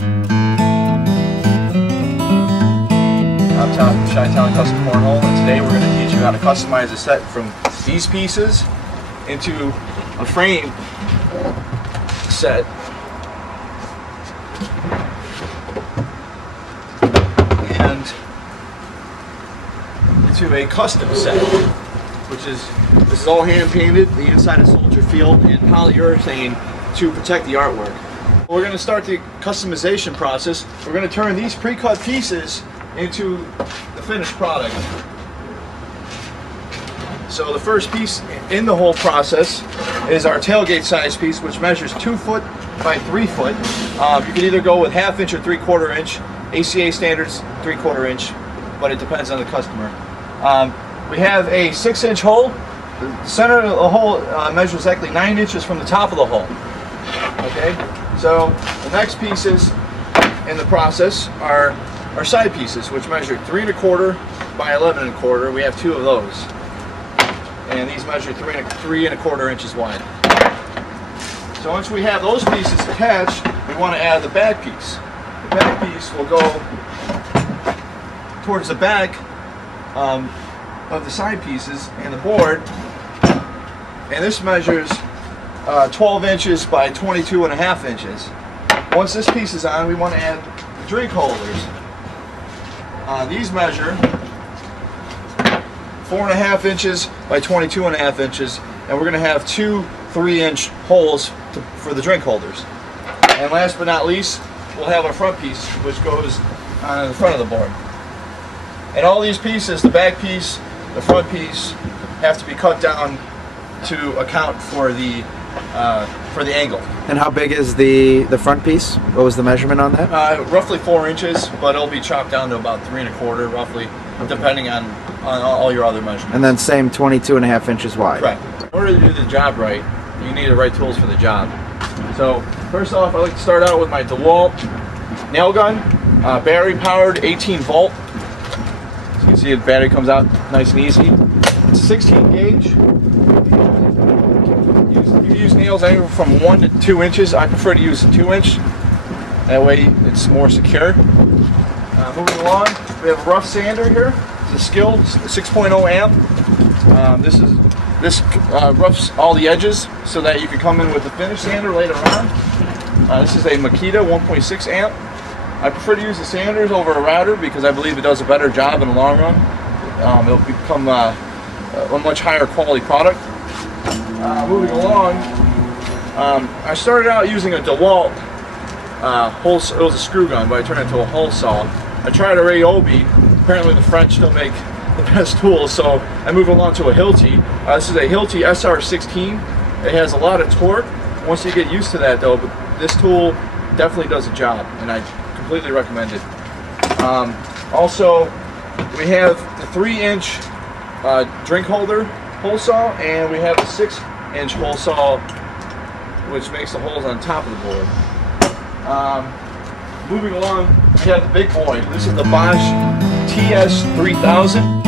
I'm Tom from Chitown Custom Cornhole, and today we're going to teach you how to customize a set from these pieces into a frame set. And into a custom set, which is, this is all hand painted. The inside is soldier field and polyurethane to protect the artwork. We're going to start the customization process. We're going to turn these pre-cut pieces into the finished product. So the first piece in the whole process is our tailgate size piece, which measures 2 foot by 3 foot. You can either go with 1/2 inch or 3/4 inch. ACA standards 3/4 inch, but it depends on the customer. We have a 6-inch hole. The center of the hole measures exactly 9 inches from the top of the hole. Okay, so the next pieces in the process are our side pieces, which measure 3 1/4 by 11 1/4. We have 2 of those, and these measure 3 1/4 inches wide. So once we have those pieces attached, we want to add the back piece. The back piece will go towards the back of the side pieces and the board, and this measures 12 inches by 22.5 inches. Once this piece is on, we want to add the drink holders. These measure 4.5 inches by 22.5 inches, and we're going to have 2 3-inch holes for the drink holders. And last but not least, we'll have our front piece, which goes on the front of the board. And all these pieces, the back piece, the front piece, have to be cut down to account for the angle. And how big is the front piece? What was the measurement on that? Roughly 4 inches, but it'll be chopped down to about 3 1/4, roughly, depending on all your other measurements. And then same 22.5 inches wide. Right. In order to do the job right, you need the right tools for the job. So first off, I like to start out with my DeWalt nail gun, battery powered 18 volt. So you can see the battery comes out nice and easy. It's 16 gauge. You can use nails anywhere from 1 to 2 inches. I prefer to use a 2-inch. That way it's more secure. Moving along, we have a rough sander here. It's a Skill 6.0 amp. This roughs all the edges so that you can come in with the finish sander later on. This is a Makita 1.6 amp. I prefer to use the sanders over a router because I believe it does a better job in the long run. It'll become a much higher quality product. Moving along, I started out using a DeWalt it was a screw gun, but I turned it into a hole saw. I tried a Ryobi. Apparently the French don't make the best tools, so I moved along to a Hilti. This is a Hilti SR16. It has a lot of torque. Once you get used to that though, but this tool definitely does a job, and I completely recommend it. Also, we have the 3-inch drink holder hole saw, and we have a 6-inch hole saw, which makes the holes on top of the board. Moving along, we have the big boy. This is the Bosch TS3000.